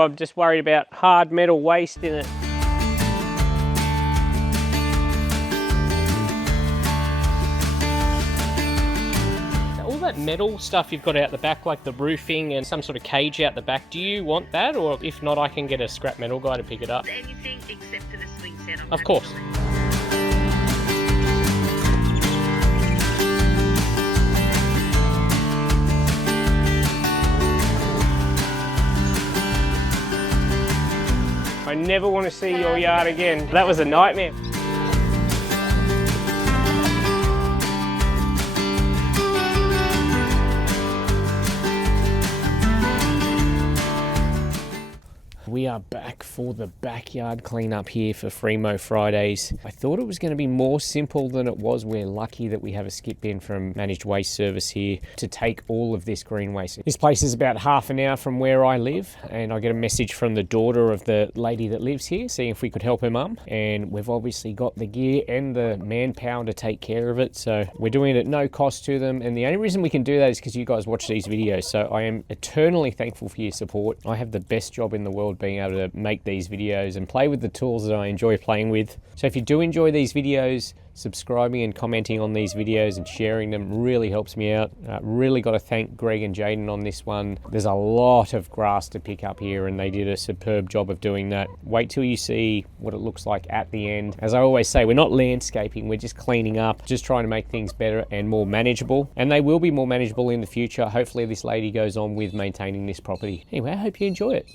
I'm just worried about hard metal waste in it. All that metal stuff you've got out the back, like the roofing and some sort of cage out the back, do you want that? Or if not, I can get a scrap metal guy to pick it up. Anything except for the swing set. Of course. I never want to see your yard again. That was a nightmare. We are back for the backyard cleanup here for Fremo Fridays. I thought it was going to be more simple than it was. We're lucky that we have a skip bin from Managed Waste Service here to take all of this green waste. This place is about half an hour from where I live, and I get a message from the daughter of the lady that lives here, seeing if we could help her mum. And we've obviously got the gear and the manpower to take care of it, so we're doing it at no cost to them. And the only reason we can do that is because you guys watch these videos, so I am eternally thankful for your support. I have the best job in the world being able to make these videos and play with the tools that I enjoy playing with. So if you do enjoy these videos, subscribing and commenting on these videos and sharing them really helps me out. Really got to thank Greg and Jaden on this one. There's a lot of grass to pick up here and they did a superb job of doing that. Wait till you see what it looks like at the end. As I always say, we're not landscaping, we're just cleaning up, just trying to make things better and more manageable. And they will be more manageable in the future. Hopefully this lady goes on with maintaining this property. Anyway, I hope you enjoy it.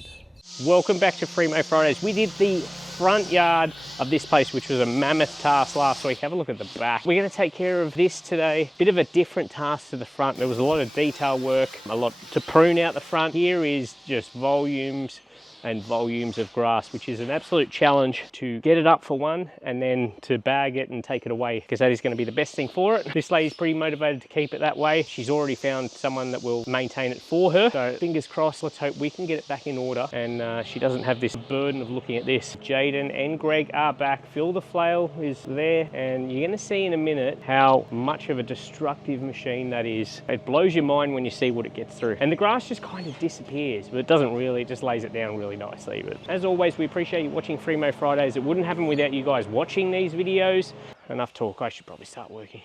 Welcome back to Fremo Fridays. We did the front yard of this place, which was a mammoth task last week. Have a look at the back. We're going to take care of this today. Bit of a different task to the front. There was a lot of detail work, a lot to prune out the front. Here is just volumes and volumes of grass, which is an absolute challenge to get it up for one, and then to bag it and take it away, because that is going to be the best thing for it. This lady's pretty motivated to keep it that way. She's already found someone that will maintain it for her. So fingers crossed, let's hope we can get it back in order and she doesn't have this burden of looking at this. Jaden and Greg are back. Phil the flail is there, and you're going to see in a minute how much of a destructive machine that is. It blows your mind when you see what it gets through. And the grass just kind of disappears, but it doesn't really, it just lays it down really nicely. But as always, we appreciate you watching Fremo Fridays. It wouldn't happen without you guys watching these videos. Enough talk, I should probably start working.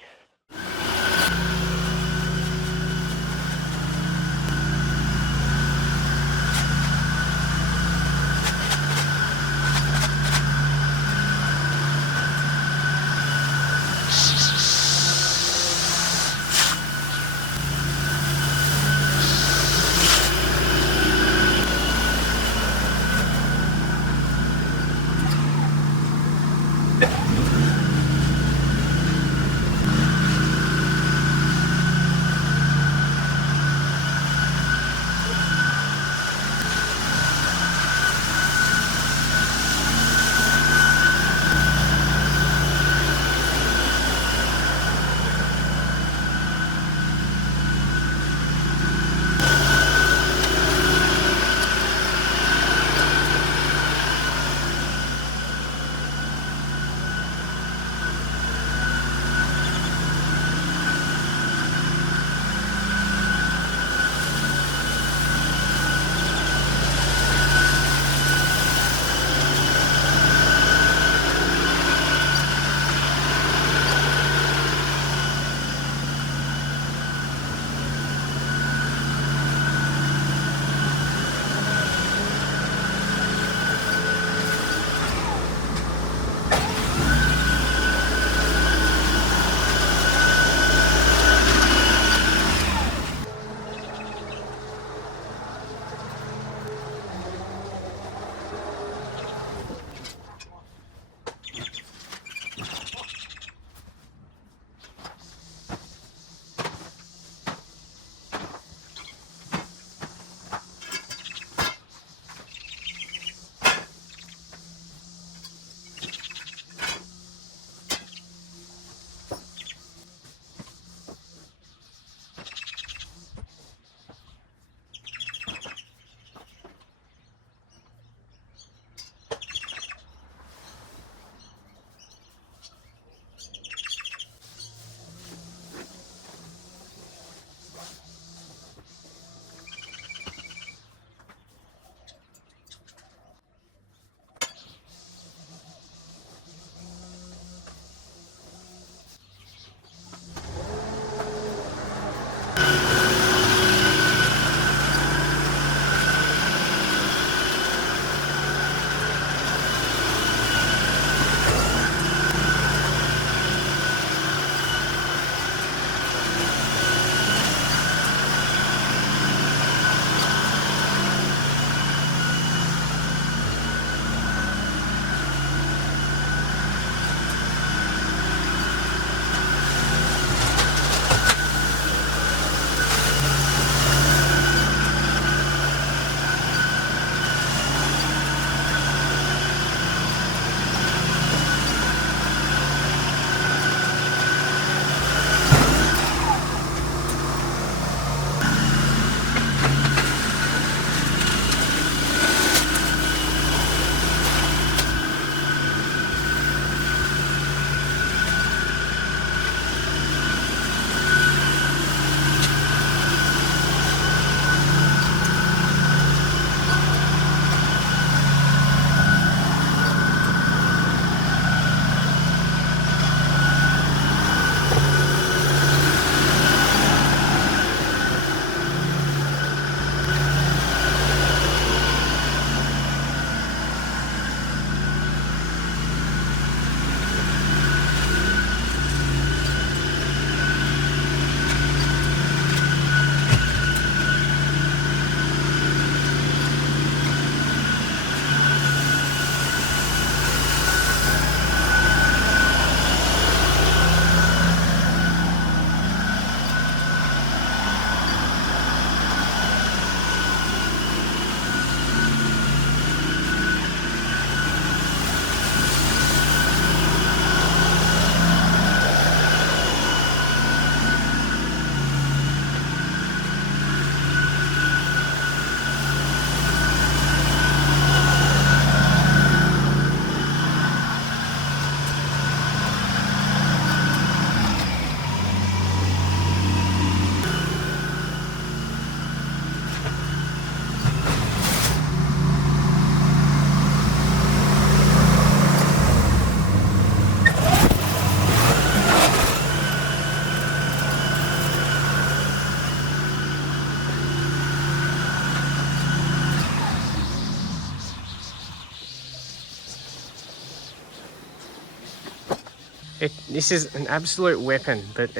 This is an absolute weapon, but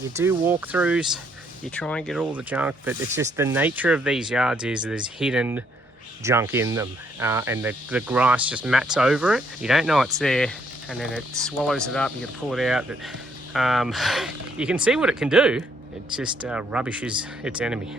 you do walkthroughs, you try and get all the junk, but it's just the nature of these yards is there's hidden junk in them, and the grass just mats over it. You don't know it's there, and then it swallows it up. You got to pull it out, but you can see what it can do. It just rubbishes its enemy.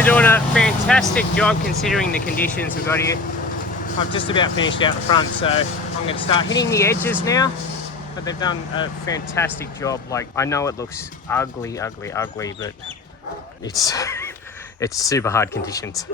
are doing a fantastic job considering the conditions we've got here. I've just about finished out the front, so I'm going to start hitting the edges now. But they've done a fantastic job. Like, I know it looks ugly, but it's it's super hard conditions.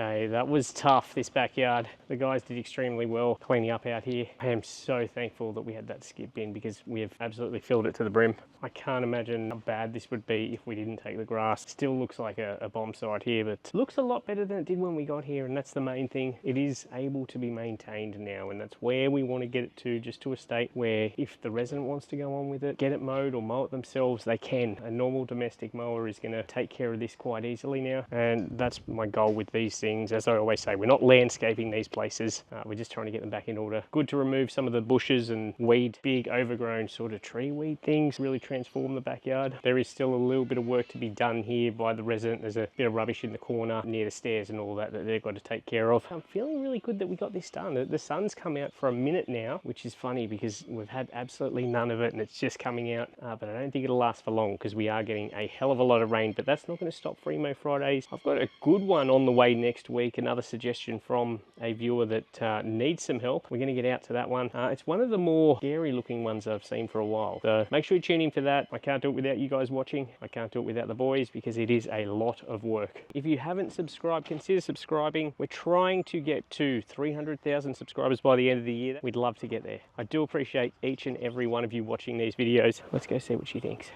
Okay, that was tough, this backyard. The guys did extremely well cleaning up out here. I am so thankful that we had that skip bin because we have absolutely filled it to the brim. I can't imagine how bad this would be if we didn't take the grass. Still looks like a bomb site here, but looks a lot better than it did when we got here, and that's the main thing. It is able to be maintained now, and that's where we want to get it to, just to a state where if the resident wants to go on with it, get it mowed or mow it themselves, they can. A normal domestic mower is going to take care of this quite easily now, and that's my goal with these things. As I always say, we're not landscaping these places, we're just trying to get them back in order. Good to remove some of the bushes and weed, big overgrown sort of tree weed things, really transform the backyard. There is still a little bit of work to be done here by the resident. There's a bit of rubbish in the corner near the stairs and all that they've got to take care of. I'm feeling really good that we got this done. The sun's come out for a minute now, which is funny because we've had absolutely none of it and it's just coming out, but I don't think it'll last for long because we are getting a hell of a lot of rain, but that's not going to stop Free-Mo Fridays. I've got a good one on the way next week, another suggestion from a viewer that needs some help. We're going to get out to that one. It's one of the more scary looking ones I've seen for a while, so make sure you tune in for that. I can't do it without you guys watching. I can't do it without the boys because it is a lot of work. If you haven't subscribed, consider subscribing. We're trying to get to 300,000 subscribers by the end of the year. We'd love to get there. I do appreciate each and every one of you watching these videos. Let's go see what she thinks.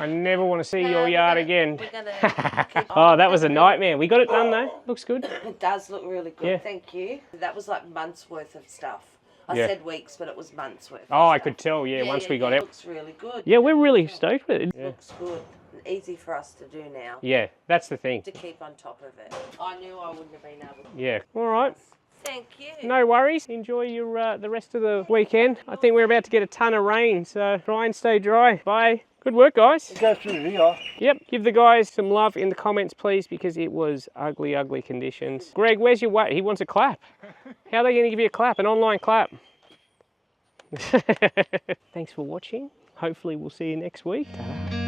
I never want to see your yard again. Oh, that was a nightmare. We got it done though. Looks good. It does look really good, Yeah. thank you. That was like months worth of stuff. I Yeah. said weeks, but it was months worth. Oh, I could tell, yeah, once we got it out. looks really good. Yeah, we're really stoked with it. It looks good. Easy for us to do now. Yeah, that's the thing. To keep on top of it. I knew I wouldn't have been able to. Yeah. All right. Thank you. No worries. Enjoy your the rest of the weekend. I think we're about to get a ton of rain, so try and stay dry. Bye. Good work, guys. Go through here. Yep. Give the guys some love in the comments, please, because it was ugly, ugly conditions. Greg, where's your weight? He wants a clap. How are they going to give you a clap? An online clap? Thanks for watching. Hopefully we'll see you next week. Ta-da.